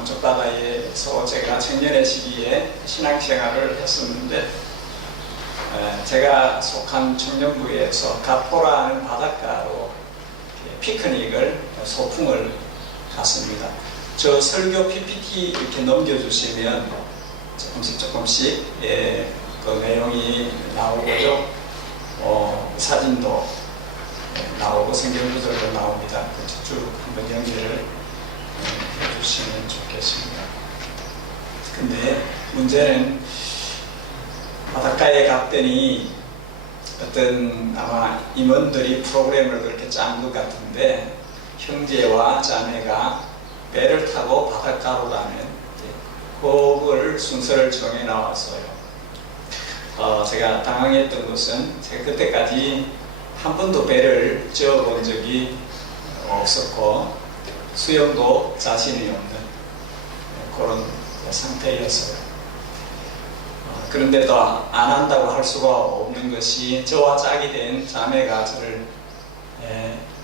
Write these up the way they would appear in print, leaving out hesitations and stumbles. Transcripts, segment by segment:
남쪽 바다에서 제가 청년의 시기에 신앙생활을 했었는데, 제가 속한 청년부에서 갑포라 하는 바닷가로 피크닉을, 소풍을 갔습니다. 저 설교 PPT 이렇게 넘겨주시면 조금씩 그 내용이 나오고요. 사진도 나오고 성경 구절도 나옵니다. 쭉 한번 연결을 해주시면 좋겠습니다. 근데 문제는 바닷가에 갔더니 어떤 아마 임원들이 프로그램을 그렇게 짠 것 같은데, 형제와 자매가 배를 타고 바닷가로 가는 그걸 순서를 정해 나왔어요. 제가 당황했던 것은 제가 그때까지 한 번도 배를 지어본 적이 없었고 수영도 자신이 없는 그런 상태였어요. 그런데도 안 한다고 할 수가 없는 것이, 저와 짝이 된 자매가 저를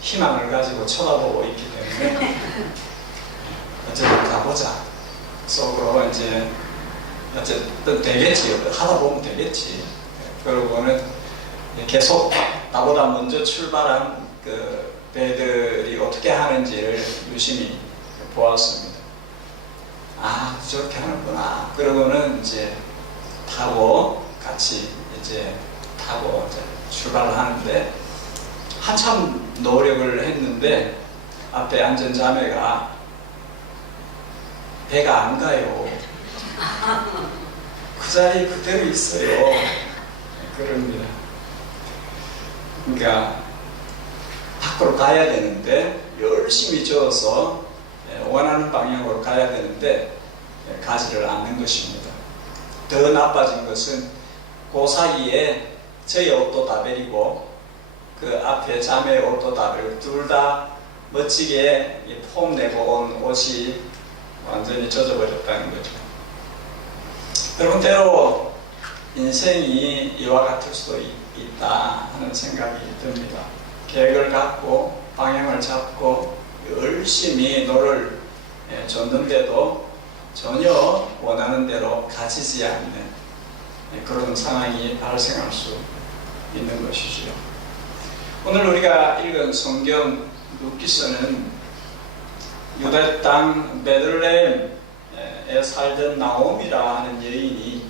희망을 가지고 쳐다보고 있기 때문에 어쨌든 가보자 속으로 이제 어쨌든 되겠지, 하다 보면 되겠지. 그러고는 계속 나보다 먼저 출발한 그 배들이 어떻게 하는지를 유심히 보았습니다. 아, 저렇게 하는구나. 그러고는 이제 타고 같이 이제 타고 이제 출발을 하는데, 한참 노력을 했는데 앞에 앉은 자매가 배가 안 가요. 그 자리 그대로 있어요. 그럽니다. 그러니까 밖으로 가야 되는데, 열심히 저어서 원하는 방향으로 가야 되는데 가지를 않는 것입니다. 더 나빠진 것은 그 사이에 저의 옷도 다 버리고 그 앞에 자매의 옷도 다 버리고, 둘 다 멋지게 폼 내고 온 옷이 완전히 젖어버렸다는 거죠. 여러분, 때로 인생이 이와 같을 수도 있다 하는 생각이 듭니다. 계획을 갖고 방향을 잡고 열심히 노를 줬는데도 전혀 원하는 대로 가지지 않는 그런 상황이 발생할 수 있는 것이지요. 오늘 우리가 읽은 성경 룻기서는 유다 땅 베들레헴에 살던 나오미라 하는 여인이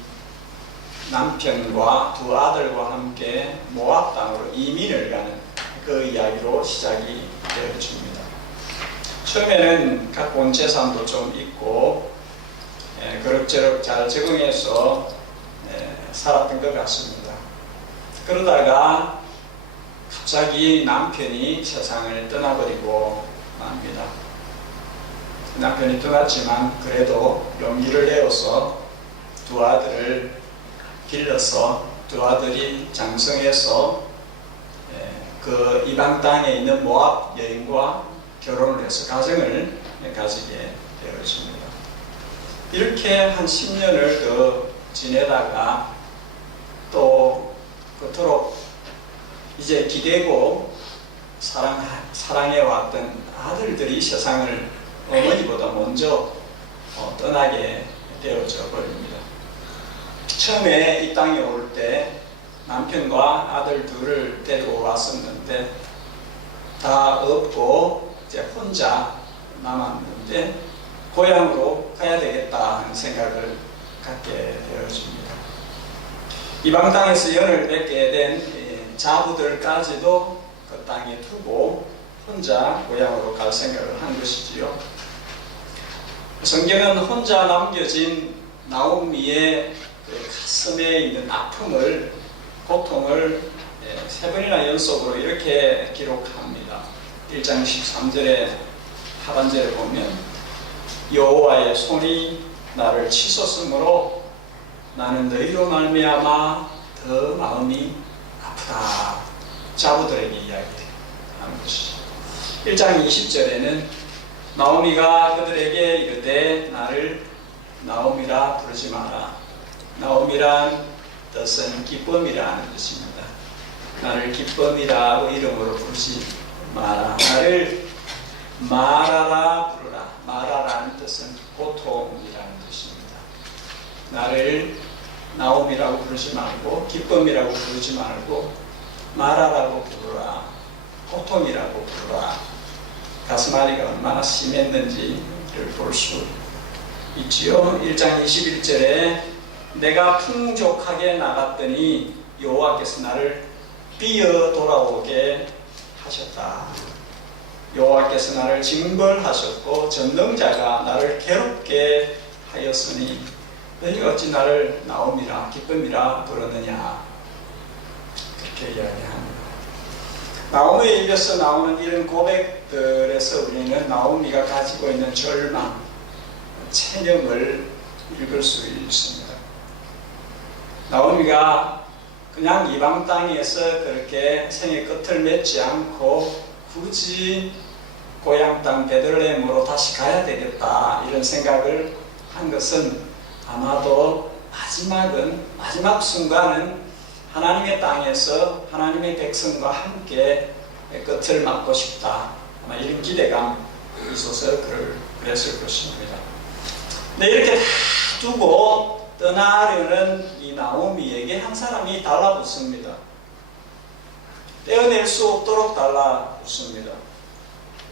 남편과 두 아들과 함께 모압 땅으로 이민을 가는 그 이야기로 시작이 되어집니다. 처음에는 갖고 온 재산도 좀 있고 그럭저럭 잘 적응해서 살았던 것 같습니다. 그러다가 갑자기 남편이 세상을 떠나버리고 맙니다. 남편이 떠났지만 그래도 용기를 내어서 두 아들을 길러서 두 아들이 장성해서 그 이방 땅에 있는 모압 여인과 결혼을 해서 가정을 가지게 되었습니다. 이렇게 한 10년을 더 지내다가 또 그토록 이제 기대고 사랑해왔던 아들들이 세상을 어머니보다 먼저 떠나게 되어져 버립니다. 처음에 이 땅에 올 때 남편과 아들 둘을 데리고 왔었는데 다 없고 이제 혼자 남았는데 고향으로 가야 되겠다 하는 생각을 갖게 되어집니다. 이방 땅에서 연을 맺게 된 자부들까지도 그 땅에 두고 혼자 고향으로 갈 생각을 한 것이지요. 성경은 혼자 남겨진 나오미의 그 가슴에 있는 아픔을, 고통을 세 번이나 연속으로 이렇게 기록합니다. 1장 13절에 하반절에 보면 여호와의 손이 나를 치솟음으로 나는 너희로 말미암아 더 마음이 아프다. 자부들에게 이야기하는 것이죠. 1장 20절에는 나오미가 그들에게 이르되 나를 나오미라 부르지 마라. 나오미란 뜻은 기쁨이라는 뜻입니다. 나를 기쁨이라고 이름으로 부르지 마라. 나를 마라라 부르라. 마라라는 뜻은 고통, 생애를 나옴이라고 부르지 말고 기쁨이라고 부르지 말고 마라라고 부르라, 고통이라고 부르라. 가스마리가 얼마나 심했는지를 볼 수 있지요. 1장 21절에 내가 풍족하게 나갔더니 여호와께서 나를 비어 돌아오게 하셨다. 여호와께서 나를 징벌하셨고 전능자가 나를 괴롭게 하였으니 너희 어찌 나를 나옴이라 기쁨이라 부르느냐. 그렇게 이야기합니다. 나오미에 이어서 나오는 이런 고백들에서 우리는 나오미가 가지고 있는 절망, 체념을 읽을 수 있습니다. 나오미가 그냥 이방 땅에서 그렇게 생의 끝을 맺지 않고 굳이 고향 땅 베들레헴으로 다시 가야 되겠다 이런 생각을 한 것은 아마도 마지막 순간은 하나님의 땅에서 하나님의 백성과 함께 끝을 맞고 싶다. 아마 이런 기대감이 있어서 그랬을 것입니다. 근데 이렇게 다 두고 떠나려는 이 나오미에게 한 사람이 달라붙습니다. 떼어낼 수 없도록 달라붙습니다.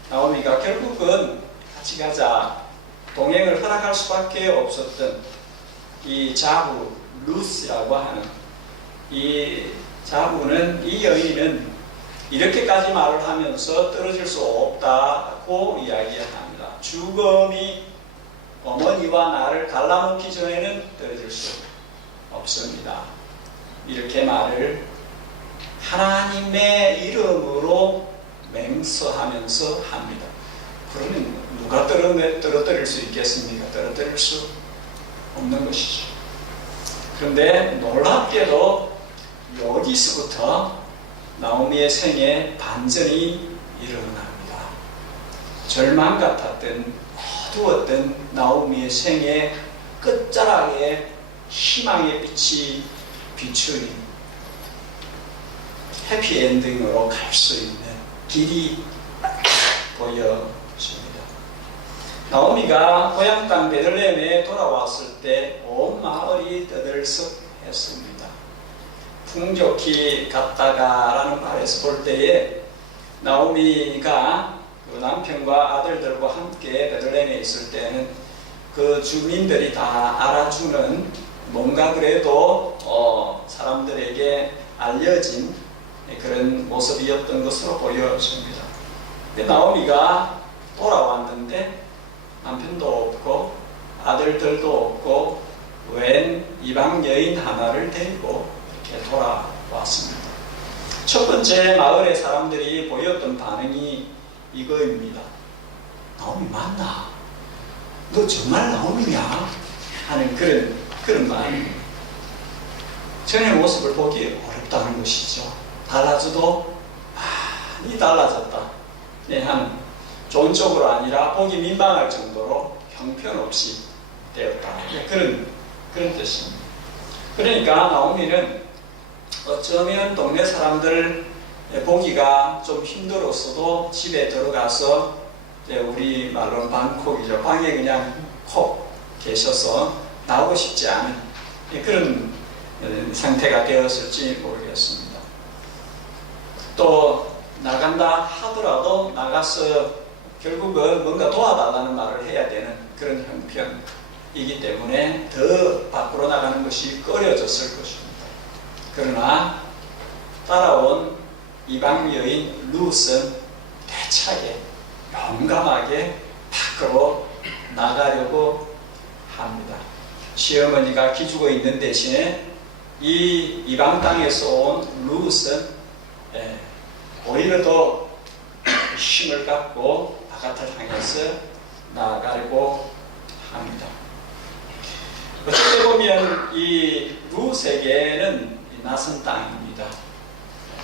나오미가 결국은 같이 가자 동행을 허락할 수밖에 없었던 이 자부 루스라고 하는 이 자부는, 이 여인은 이렇게까지 말을 하면서 떨어질 수 없다고 이야기합니다. 죽음이 어머니와 나를 갈라놓기 전에는 떨어질 수 없습니다. 이렇게 말을 하나님의 이름으로 맹서하면서 합니다. 그러면 누가 떨어뜨릴 수 있겠습니까? 떨어뜨릴 수 없는 것이죠. 그런데 놀랍게도 여기서부터 나오미의 생에 반전이 일어납니다. 절망 같았던 어두웠던 나오미의 생에 끝자락에 희망의 빛이 비추니 해피엔딩으로 갈 수 있는 길이 보여집니다. 나오미가 고향 땅 베들레헴에 돌아왔을 때 온 마을이 떠들썩했습니다. 풍족히 갔다가라는 말에서 볼 때에 나오미가 그 남편과 아들들과 함께 베들레헴에 있을 때는 그 주민들이 다 알아주는 뭔가 그래도 사람들에게 알려진 그런 모습이었던 것으로 보여집니다. 근데 나오미가 돌아왔는데 남편도 없고 아들들도 없고 웬 이방 여인 하나를 데리고 이렇게 돌아왔습니다. 첫 번째 마을의 사람들이 보였던 반응이 이거입니다. 나오미 맞나? 너 정말 나오미냐? 하는 그런 말입니다. 전의 모습을 보기 어렵다는 것이죠. 달라져도 많이 달라졌다. 네, 하는 좋은 쪽으로 아니라 보기 민망할 정도로 형편없이 되었다. 네, 그런 뜻입니다. 그러니까 나오미는 어쩌면 동네 사람들 보기가 좀 힘들었어도 집에 들어가서 우리 말로는 방콕이죠. 방에 그냥 콕 계셔서 나오고 싶지 않은 그런 상태가 되었을지 모르겠습니다. 또 나간다 하더라도 나가서 결국은 뭔가 도와달라는 말을 해야 되는 그런 형편이기 때문에 더 밖으로 나가는 것이 꺼려졌을 것입니다. 그러나 따라온 이방 여인 룻은 대차게 용감하게 밖으로 나가려고 합니다. 시어머니가 기죽어 있는 대신에 이 이방 땅에서 온 룻은 오히려 더 힘을 갖고 바깥을 향해서 나아가려고 합니다. 어떻게 보면 이 룻에게는 낯선 땅입니다.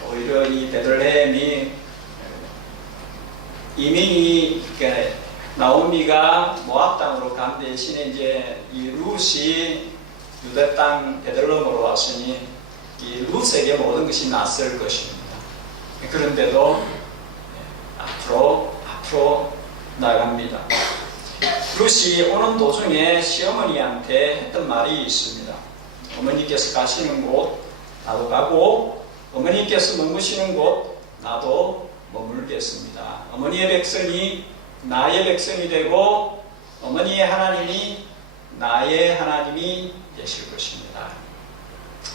오히려 이 베들레헴이 이미 나오미가 모압 땅으로 간 대신에 이제 이 룻이 유대 땅 베들레헴으로 왔으니 이 룻에게 모든 것이 낯설 것입니다. 그런데도 앞으로 나갑니다. 룻이 오는 도중에 시어머니한테 했던 말이 있습니다. 어머니께서 가시는 곳 나도 가고 어머니께서 머무시는 곳 나도 머물겠습니다. 어머니의 백성이 나의 백성이 되고 어머니의 하나님이 나의 하나님이 되실 것입니다.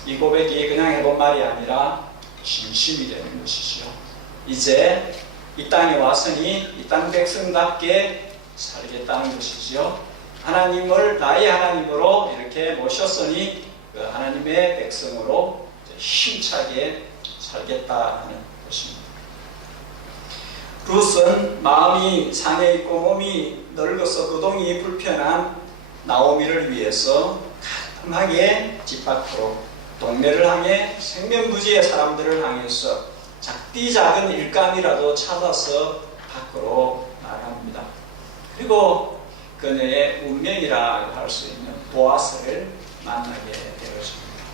이 고백이 그냥 해본 말이 아니라 진심이 되는 것이죠. 이제 이 땅에 왔으니 이 땅 백성답게 살겠다는 것이죠. 하나님을 나의 하나님으로 이렇게 모셨으니 그 하나님의 백성으로 힘차게 살겠다는 것입니다. 룻은 마음이 상해 있고 몸이 늙어서 거동이 불편한 나오미를 위해서 가끔하게 집 밖으로 동네를 향해 생면부지의 사람들을 향해서 작디 작은 일감이라도 찾아서 밖으로 나갑니다. 그리고 그녀의 운명이라 할 수 있는 보아스를 만나게 되었습니다.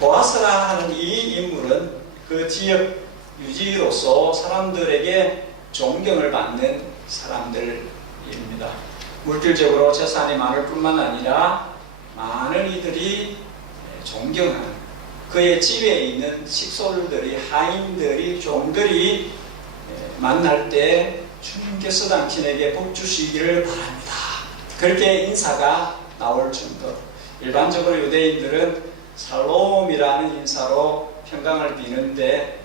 보아스라 하는 이 인물은 그 지역 유지로서 사람들에게 존경을 받는 사람들입니다. 물질적으로 재산이 많을 뿐만 아니라 많은 이들이 존경하는 그의 집에 있는 식솔들이 하인들이 종들이 만날 때 주님께서 당신에게 복 주시기를 바랍니다. 그렇게 인사가 나올 정도. 일반적으로 유대인들은 샬롬이라는 인사로 평강을 비는데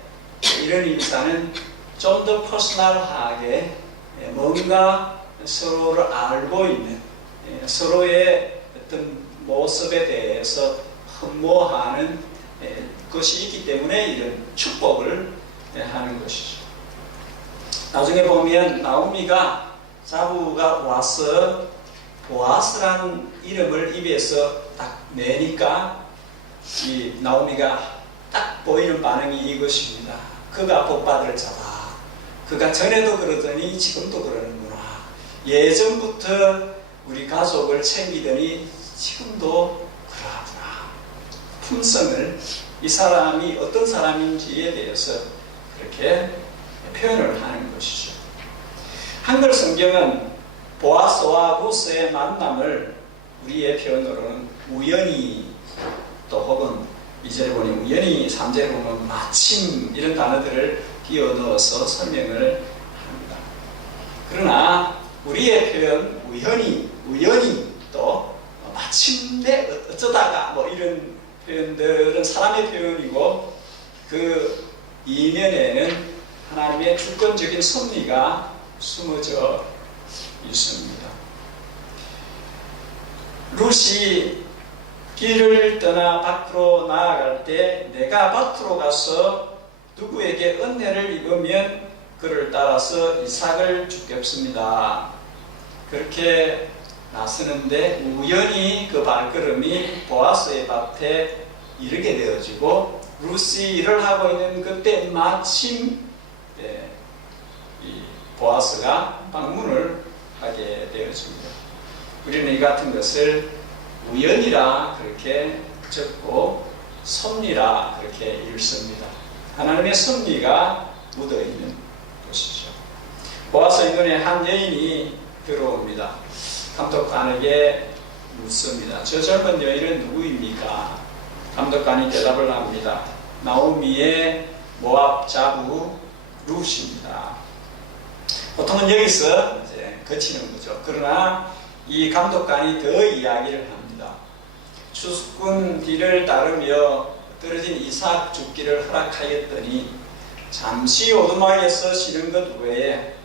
이런 인사는 좀 더 퍼스널하게 뭔가 서로를 알고 있는 서로의 어떤 모습에 대해서 흠모하는 것이 있기 때문에 이런 축복을 하는 것이죠. 나중에 보면 나오미가 자부가 와서 보아스라는 이름을 입에서 딱 내니까 이 나오미가 딱 보이는 반응이 이것입니다. 그가 복받을 자다. 그가 전에도 그러더니 지금도 그러는구나. 예전부터 우리 가족을 챙기더니 지금도 그러하구나. 품성을 이 사람이 어떤 사람인지에 대해서 그렇게 표현을 하는 것이죠. 한글 성경은 보아스와 루스의 만남을 우리의 표현으로는 우연히 또 혹은 2절에 보니 우연히 3절에 보면 마침 이런 단어들을 끼워 넣어서 설명을 합니다. 그러나 우리의 표현 우연히 또 마침내 어쩌다가 뭐 이런 표현들은 사람의 표현이고 그 이면에는 하나님의 주권적인 섭리가 숨어져 있습니다. 룻이 길을 떠나 밖으로 나아갈 때 내가 밖으로 가서 누구에게 은혜를 입으면 그를 따라서 이삭을 죽겠습니다. 그렇게 나서는데 우연히 그 발걸음이 보아스의 밭에 이르게 되어지고 룻이 일을 하고 있는 그때 마침 이 보아스가 방문을 하게 되어집니다. 우리는 이 같은 것을 우연이라 그렇게 적고 섭리라 그렇게 읽습니다. 하나님의 섭리가 묻어있는 것이죠. 보아스 인근에 한 여인이 들어옵니다. 감독관에게 묻습니다. 저 젊은 여인은 누구입니까? 감독관이 대답을 합니다. 나오미의 모압 자부 룻입니다. 보통은 여기서 이제 그치는 거죠. 그러나 이 감독관이 더 이야기를 합니다. 추수꾼 뒤를 따르며 떨어진 이삭 죽기를 허락하였더니 잠시 오두막에서 쉬는 것 외에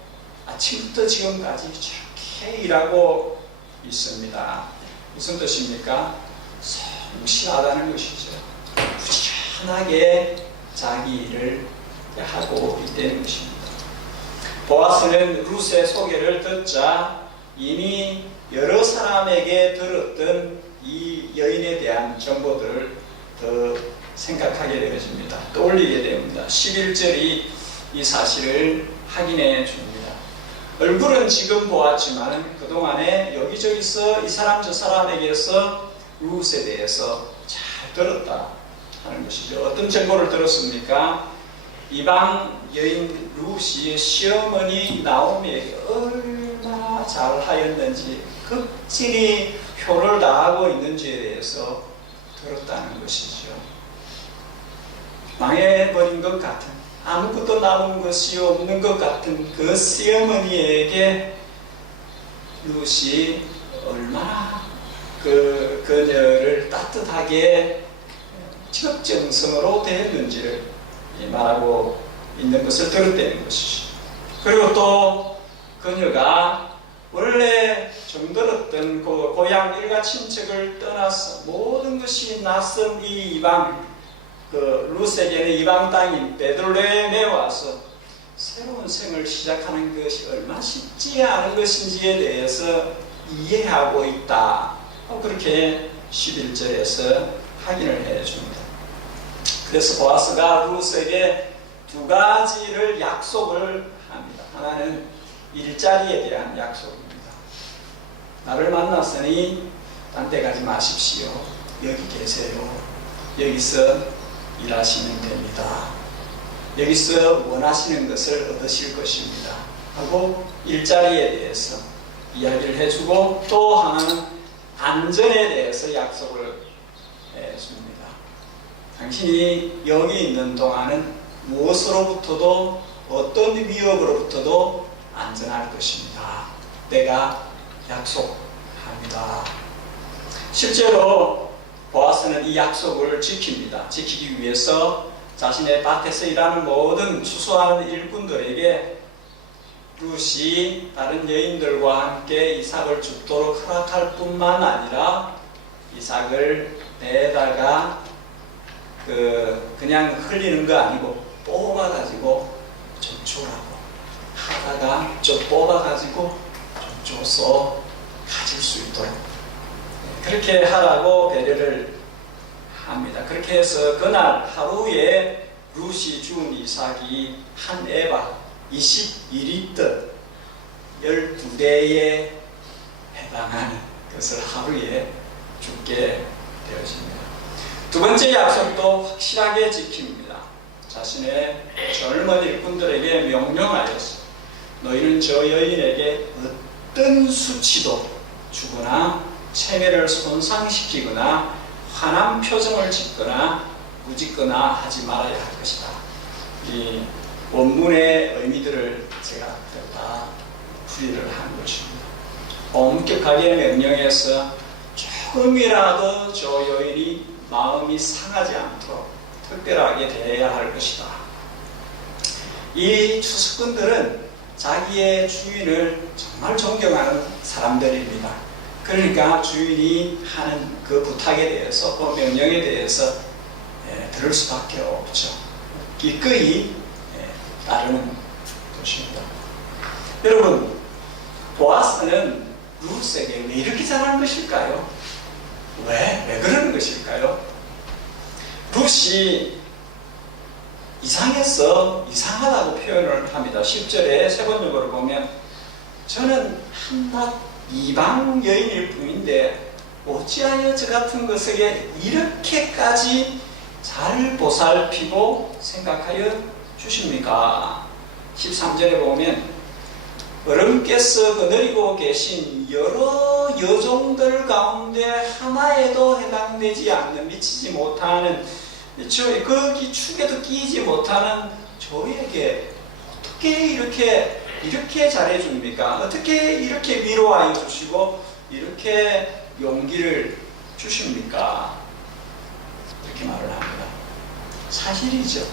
아침부터 지금까지 저렇게 일하고 있습니다. 무슨 뜻입니까? 성실하다는 것이죠. 부지런하게 자기 일을 하고 있다는 것입니다. 보아스는 룻의 소개를 듣자 이미 여러 사람에게 들었던 이 여인에 대한 정보들을 더 생각하게 되어집니다. 떠올리게 됩니다. 11절이 이 사실을 확인해 줍니다. 얼굴은 지금 보았지만 그동안에 여기저기서 이 사람 저 사람에게서 룻에 대해서 잘 들었다 하는 것이죠. 어떤 정보를 들었습니까? 이방 여인 룻이 시어머니 나오미에게 얼마나 얼마나 잘하였는지, 극진히 효를 다하고 있는지에 대해서 들었다는 것이죠. 망해버린 것 같은, 아무것도 남은 것이 없는 것 같은 그 시어머니에게 룻이 얼마나 그녀를 따뜻하게 적정성으로 대했는지를 말하고 있는 것을 들었다는 것이죠. 그리고 또 그녀가 원래 정들었던 그 고향 일가 친척을 떠나서 모든 것이 낯선 이 이방, 그 룻에게는 이방 땅인 베들레헴에 와서 새로운 생을 시작하는 것이 얼마나 쉽지 않은 것인지에 대해서 이해하고 있다. 그렇게 11절에서 확인을 해줍니다. 그래서 보아스가 룻에게 두 가지를 약속을 합니다. 하나는 일자리에 대한 약속입니다. 나를 만났으니 딴 데 가지 마십시오. 여기 계세요. 여기서 일하시면 됩니다. 여기서 원하시는 것을 얻으실 것입니다. 하고 일자리에 대해서 이야기를 해주고, 또 하나는 안전에 대해서 약속을 해줍니다. 당신이 여기 있는 동안은 무엇으로부터도, 어떤 위협으로부터도 안전할 것입니다. 내가 약속합니다. 실제로 보아스는 이 약속을 지킵니다. 지키기 위해서 자신의 밭에서 일하는 모든 추수하는 일꾼들에게 룻이 다른 여인들과 함께 이삭을 줍도록 허락할 뿐만 아니라 이삭을 내다가 그냥 흘리는 거 아니고 뽑아가지고 좀 주라고, 하다가 좀 뽑아가지고 좀 줘서 가질 수 있도록 그렇게 하라고 배려를 합니다. 그렇게 해서 그날 하루에 룻이 준 이삭이 한 에바 21리터 12대에 해당하는 것을 하루에 주게 되어집니다. 두 번째 약속도 확실하게 지킵니다. 자신의 젊은 일꾼들에게 명령하였어. 너희는 저 여인에게 어떤 수치도 주거나 체면을 손상시키거나 화난 표정을 짓거나 꾸짖거나 하지 말아야 할 것이다. 이 원문의 의미들을 제가 다 풀이를 한 것입니다. 엄격하게 명령해서 조금이라도 저 여인이 마음이 상하지 않도록 특별하게 대해야 할 것이다. 이 추수꾼들은 자기의 주인을 정말 존경하는 사람들입니다. 그러니까 주인이 하는 그 부탁에 대해서, 그 명령에 대해서 들을 수밖에 없죠. 기꺼이 따르는 것입니다. 여러분, 보아스는 룻에게 왜 이렇게 잘하는 것일까요? 왜 그러는 것일까요? 룻이 이상하다고 표현을 합니다. 10절에 세 번역으로 보면 저는 한낱 이방 여인일 뿐인데 어찌하여 저 같은 것에게 이렇게까지 잘 보살피고 생각하여 주십니까? 13절에 보면 어른께서 거느리고 계신 여러 여종들 가운데 하나에도 해당되지 않는, 미치지 못하는, 거기 축에도 끼지 못하는 저에게 어떻게 이렇게 잘해줍니까? 어떻게 이렇게 위로하여 주시고 이렇게 용기를 주십니까? 이렇게 말을 합니다. 사실이죠.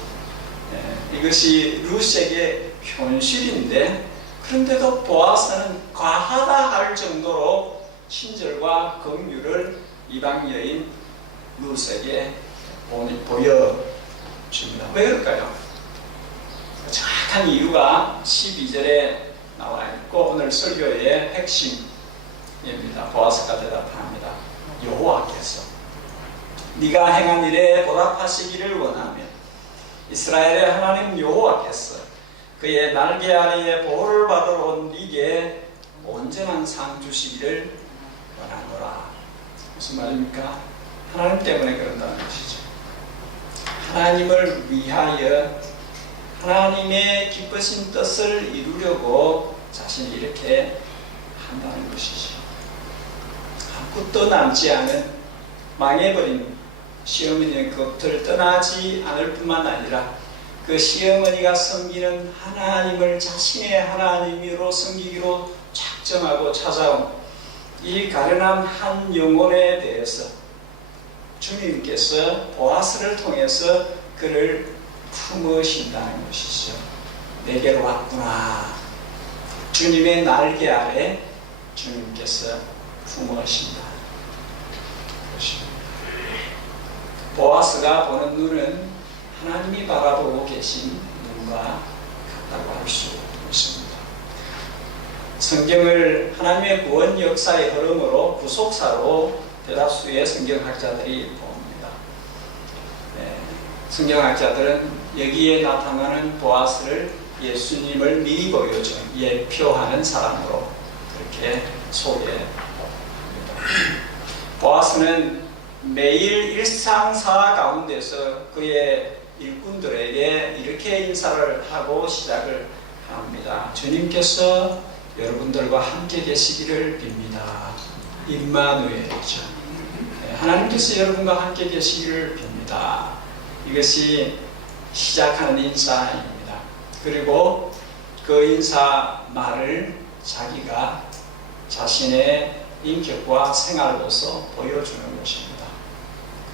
이것이 룻에게 현실인데, 그런데도 보아스는 과하다 할 정도로 친절과 긍휼을 이방 여인 룻에게 보여줍니다. 왜 그럴까요? 정확한 이유가 12절에 나와 있고 오늘 설교의 핵심입니다. 보아스가 대답합니다. 여호와께서 네가 행한 일에 보답하시기를 원하며 이스라엘의 하나님 여호와께서 그의 날개 아래에 보호를 받으러 온 네게 온전한 상 주시기를 원하노라. 무슨 말입니까? 하나님 때문에 그런다는 것이죠. 하나님을 위하여 하나님의 기쁘신 뜻을 이루려고 자신이 이렇게 한다는 것이죠. 아무것도 남지 않은 망해버린 시어머니의 곁을 떠나지 않을 뿐만 아니라 그 시어머니가 섬기는 하나님을 자신의 하나님으로 섬기기로 작정하고 찾아온 이 가련한 한 영혼에 대해서 주님께서 보아스를 통해서 그를 품으신다는 것이죠. 내게로 왔구나. 주님의 날개 아래 주님께서 품으신다. 보아스가 보는 눈은 하나님이 바라보고 계신 눈과 같다고 할 수 있습니다. 성경을 하나님의 구원 역사의 흐름으로 구속사로 대다수의 성경학자들이 봅니다. 성경학자들은 여기에 나타나는 보아스를 예수님을 미리 보여준 예표하는 사람으로 그렇게 소개합니다. 보아스는 매일 일상사 가운데서 그의 일꾼들에게 이렇게 인사를 하고 시작을 합니다. 주님께서 여러분들과 함께 계시기를 빕니다. 임마누엘이죠. 하나님께서 여러분과 함께 계시기를 빕니다. 이것이 시작하는 인사입니다. 그리고 그 인사 말을 자기가 자신의 인격과 생활로서 보여주는 것입니다.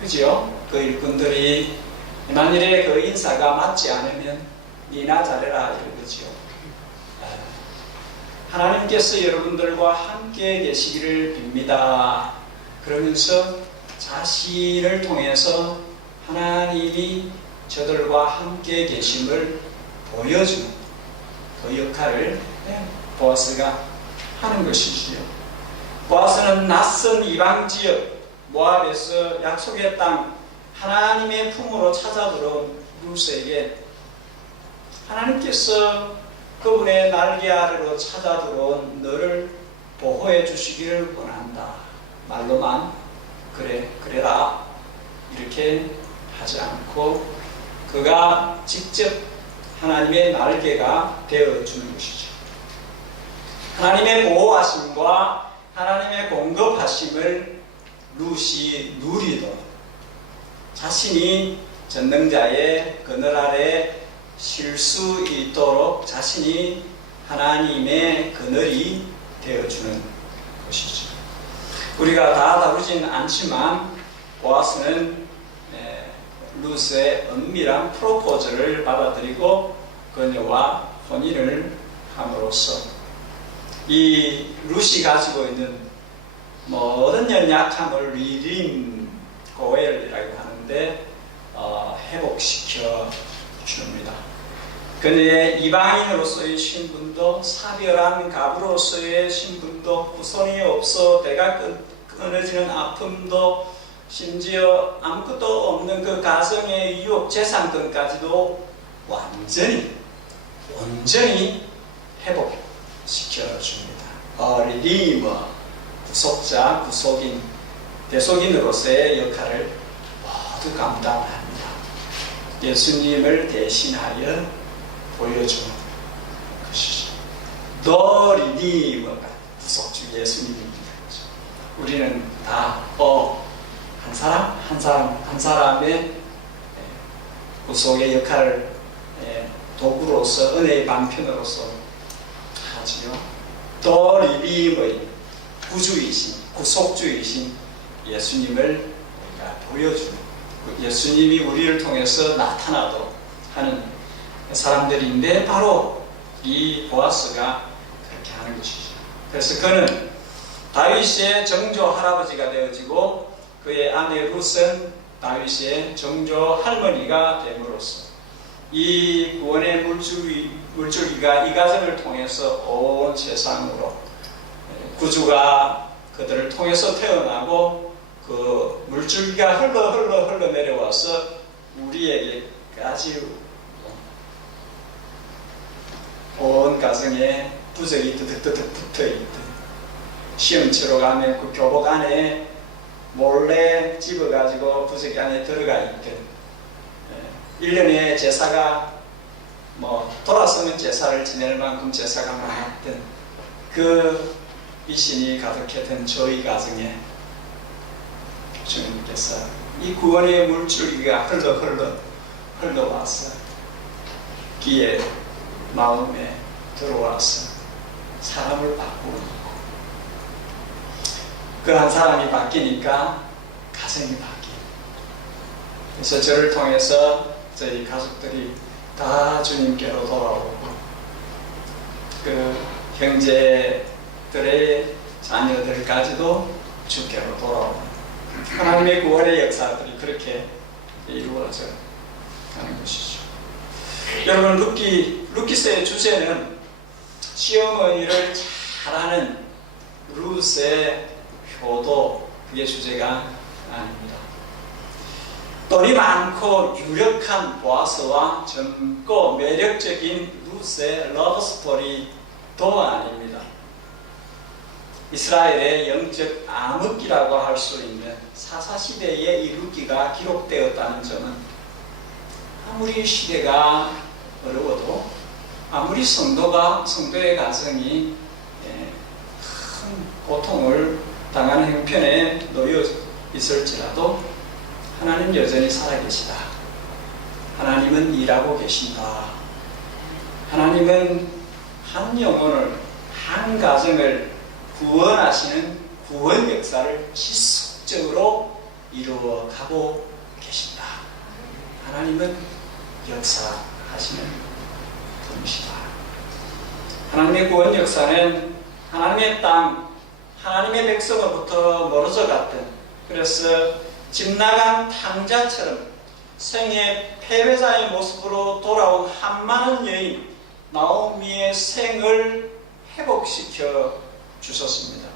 그죠? 그 일꾼들이 만일에 그 인사가 맞지 않으면 니나 잘해라 이러죠. 하나님께서 여러분들과 함께 계시기를 빕니다. 그러면서 자신을 통해서 하나님이 저들과 함께 계심을 보여주는 그 역할을 보아스가 하는 것이지요. 보아스는 낯선 이방 지역 모압에서 약속의 땅 하나님의 품으로 찾아들어온 루스에게 하나님께서 그분의 날개 아래로 찾아들어온 너를 보호해 주시기를 원한다. 말로만 그래라 이렇게 하지 않고 그가 직접 하나님의 날개가 되어주는 것이죠. 하나님의 보호하심과 하나님의 공급하심을 루시 누리도록 자신이 전능자의 그늘 아래 쉴 수 있도록 자신이 하나님의 그늘이 되어주는 것이죠. 우리가 다 다루진 않지만 보아스는 루스의 은밀한 프로포즈를 받아들이고 그녀와 혼인을 함으로써 이 루시 가지고 있는 모든 연약함을 리림 고엘이라고 하는데 회복시켜 줍니다. 그녀의 이방인으로서의 신분도 사별한 가부로서의 신분도 후손이 없어 배가 끊어지는 아픔도 심지어 아무것도 없는 그 가정의 유혹 재산권까지도 온전히 회복시켜 줍니다. 리디머 구속자, 구속인, 대속인으로서의 역할을 모두 감당합니다. 예수님을 대신하여 보여주는 것이죠. 너 리디머가 구속주 예수님입니다. 우리는 다 한 사람의 구속의 역할을 도구로서 은혜의 방편으로서 하지요. 더 리디머의 구주이신 구속주이신 예수님을 우리가 보여주는 예수님이 우리를 통해서 나타나도록 하는 사람들인데 바로 이 보아스가 그렇게 하는 것이죠. 그래서 그는 다윗의 정조 할아버지가 되어지고 그의 아내 룻은 다윗의 정조 할머니가 됨으로써 이 구원의 물줄기가 이 가정을 통해서 온 세상으로 구주가 그들을 통해서 태어나고 그 물줄기가 흘러 내려와서 우리에게까지 온 가정에 부적이 드득드득 붙어있듯 시험 치러 가면 그 교복 안에 몰래 집어가지고 부적이 안에 들어가 있듯 1년에 제사가 돌아서는 제사를 지낼 만큼 제사가 많았던 그 미신이 가득했던 저희 가정에 주님께서 이 구원의 물줄기가 흘러와서 귀에 마음에 들어와서 사람을 바꾸고 그 한 사람이 바뀌니까 가정이 바뀌고, 그래서 저를 통해서 저희 가족들이 다 주님께로 돌아오고 그 형제들의 자녀들까지도 주께로 돌아오고 하나님의 구원의 역사들이 그렇게 이루어져 가는 것이죠. 여러분, 루키스의 주제는 시어머니를 잘하는 룻의 효도, 그게 주제가 아닙니다. 돈이 많고 유력한 보아스와 젊고 매력적인 룻의 러브 스토리도 아닙니다. 이스라엘의 영적 암흑기라고 할 수 있는 사사시대에 이 룻기가 기록되었다는 점은 아무리 시대가 어려워도, 아무리 성도의 가정이 큰 고통을 당하는 형편에 놓여 있을지라도 하나님 여전히 살아계시다. 하나님은 일하고 계신다. 하나님은 한 영혼을, 한 가정을 구원하시는 구원 역사를 지속적으로 이루어가고 계신다. 하나님은 역사하시는 분이시다. 하나님의 구원 역사는 하나님의 땅, 하나님의 백성으로부터 멀어져 갔던, 그래서 집 나간 탕자처럼 생애 패배자의 모습으로 돌아온 한많은 여인 나오미의 생을 회복시켜 주셨습니다.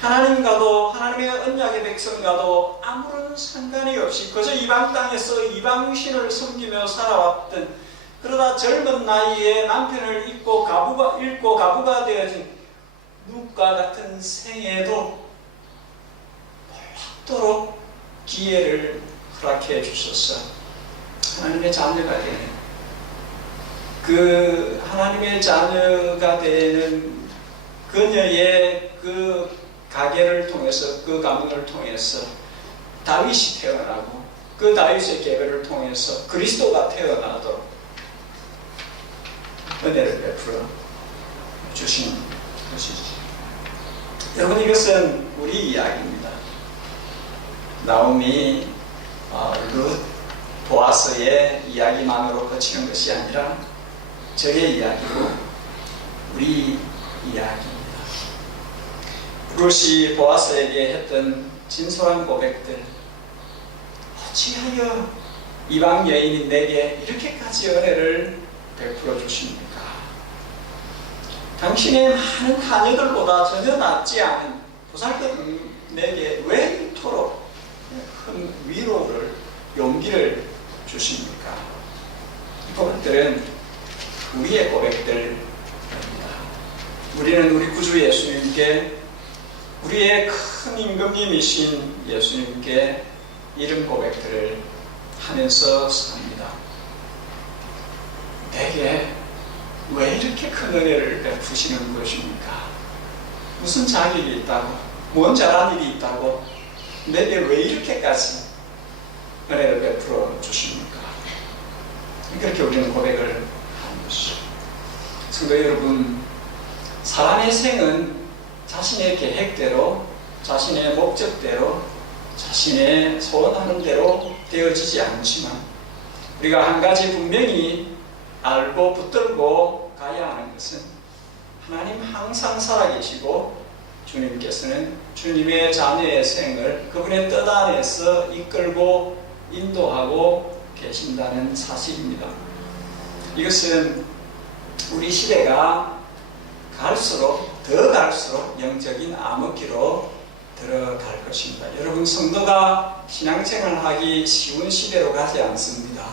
하나님과도, 하나님의 언약의 백성과도 아무런 상관이 없이 그저 이방 땅에서 이방신을 섬기며 살아왔던, 그러다 젊은 나이에 남편을 잃고 가부가 되어진 룻과 같은 생애도 놀랍도록 기회를 허락해 주셔서 하나님의 자녀가 되는, 그 하나님의 자녀가 되는 그녀의 그 가계를 통해서, 그 가문을 통해서 다윗이 태어나고, 그 다윗의 계보를 통해서 그리스도가 태어나도록 은혜를 베풀어 주신 것이지. 여러분, 이것은 우리 이야기입니다. 나오미, 룻, 보아스의 이야기만으로 그치는 것이 아니라 저의 이야기고 우리 이야기입니다. 룻이 보아스에게 했던 진솔한 고백들, 어찌하여 이방 여인이 내게 이렇게까지 은혜를 베풀어 주십니까? 당신의 많은 하녀들보다 전혀 낫지 않은 보살펴내게 왜 이토록 큰 위로를, 용기를 주십니까? 이 고백들은 우리의 고백들입니다. 우리는 우리 구주 예수님께, 우리의 큰 임금님이신 예수님께 이런 고백들을 하면서 삽니다. 내게 왜 이렇게 큰 은혜를 베푸시는 것입니까? 무슨 자격이 있다고, 뭔 잘한 일이 있다고 내게 왜 이렇게까지 은혜를 베풀어 주십니까? 그렇게 우리는 고백을 하는 것이죠. 성도 여러분, 사람의 생은 자신의 계획대로, 자신의 목적대로, 자신의 소원하는 대로 되어지지 않지만, 우리가 한 가지 분명히 알고 붙들고 가야 하는 것은, 하나님 항상 살아계시고 주님께서는 주님의 자녀의 생을 그분의 뜻 안에서 이끌고 인도하고 계신다는 사실입니다. 이것은 우리 시대가 더 갈수록 영적인 암흑기로 들어갈 것입니다. 여러분, 성도가 신앙생활을 하기 쉬운 시대로 가지 않습니다.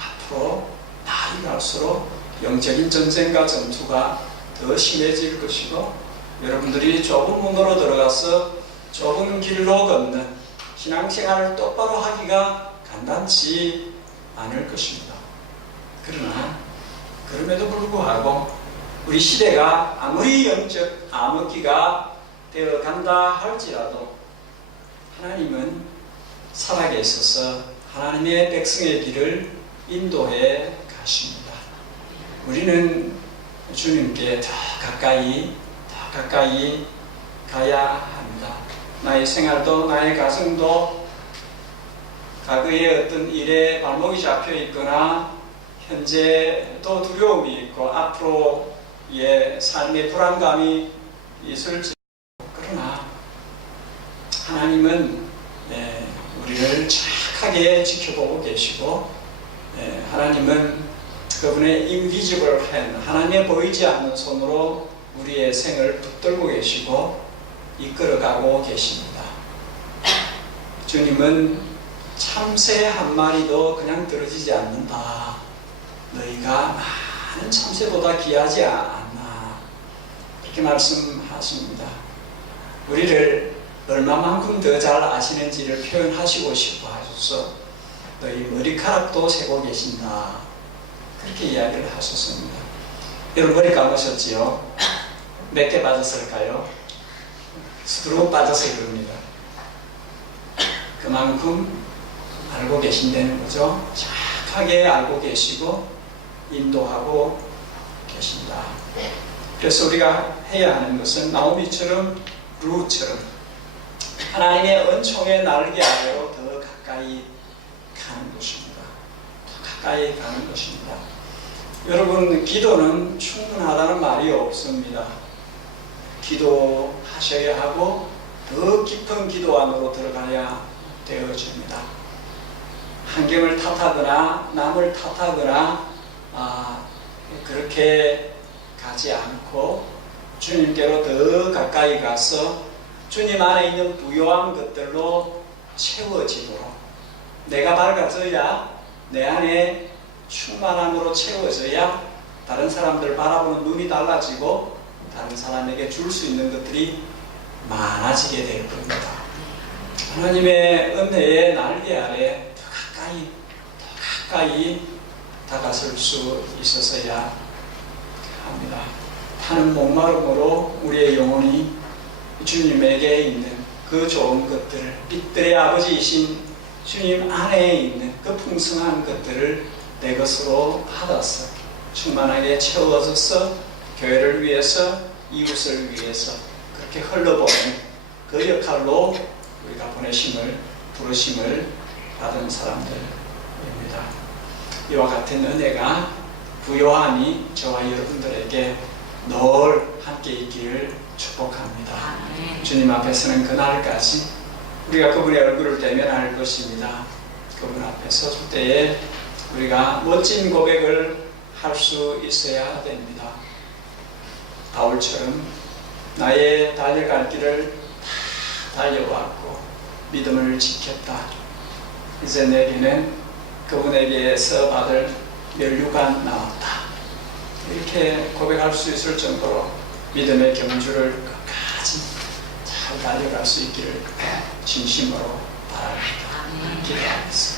앞으로 날이 갈수록 영적인 전쟁과 전투가 더 심해질 것이고, 여러분들이 좁은 문으로 들어가서 좁은 길로 걷는 신앙생활을 똑바로 하기가 간단치 않을 것입니다. 그러나 그럼에도 불구하고 우리 시대가 아무리 영적 암흑기가 되어 간다 할지라도 하나님은 살아계셔서 하나님의 백성의 길을 인도해 가십니다. 우리는 주님께 더 가까이 가야 합니다. 나의 생활도 나의 가정도 과거의 어떤 일에 발목이 잡혀 있거나 현재도 두려움이 있고 앞으로의 삶의 불안감이 있을지, 그러나 하나님은 우리를 정확하게 지켜보고 계시고, 하나님은 그분의 invisible hand, 하나님의 보이지 않는 손으로 우리의 생을 붙들고 계시고 이끌어가고 계십니다. 주님은 참새 한 마리도 그냥 떨어지지 않는다. 너희가 많은 참새보다 귀하지 않나, 그렇게 말씀하십니다. 우리를 얼마만큼 더 잘 아시는지를 표현하시고 싶어 하셔서 너희 머리카락도 세고 계신다, 그렇게 이야기를 하셨습니다. 여러분 머리 감으셨지요? 몇 개 빠졌을까요? 수두룩 빠져서 그럽니다. 그만큼 알고 계신다는 거죠. 정확하게 알고 계시고 인도하고 계신다. 그래서 우리가 해야 하는 것은 나오미처럼 루처럼 하나님의 은총의 날개 아래로 더 가까이 가는 것입니다. 더 가까이 가는 것입니다. 여러분, 기도는 충분하다는 말이 없습니다. 기도하셔야 하고 더 깊은 기도 안으로 들어가야 되어집니다. 환경을 탓하거나 남을 탓하거나 그렇게 가지 않고 주님께로 더 가까이 가서 주님 안에 있는 부요한 것들로 채워지도록, 내가 밝아져야, 내 안에 충만함으로 채워져야 다른 사람들 바라보는 눈이 달라지고 다른 사람에게 줄 수 있는 것들이 많아지게 될 겁니다. 하나님의 은혜의 날개 아래 더 가까이 다가설 수 있어서야 합니다. 하는 목마름으로 우리의 영혼이 주님에게 있는 그 좋은 것들을, 빛들의 아버지이신 주님 안에 있는 그 풍성한 것들을 내 것으로 받아서 충만하게 채워져서 교회를 위해서, 이웃을 위해서 그렇게 흘러보는 그 역할로 우리가 부르심을 받은 사람들입니다. 이와 같은 은혜가, 부요함이 저와 여러분들에게 늘 함께 있기를 축복합니다. 주님 앞에 서는 그날까지 우리가 그분의 얼굴을 대면할 것입니다. 그분 앞에 섰을 때에 우리가 멋진 고백을 할 수 있어야 됩니다. 바울처럼 나의 달려갈 길을 다 달려왔고 믿음을 지켰다. 이제 내게는 그분에게서 받을 면류가 나왔다. 이렇게 고백할 수 있을 정도로 믿음의 경주를 끝까지 잘 달려갈 수 있기를 진심으로 바랍니다. 기도하겠습니다.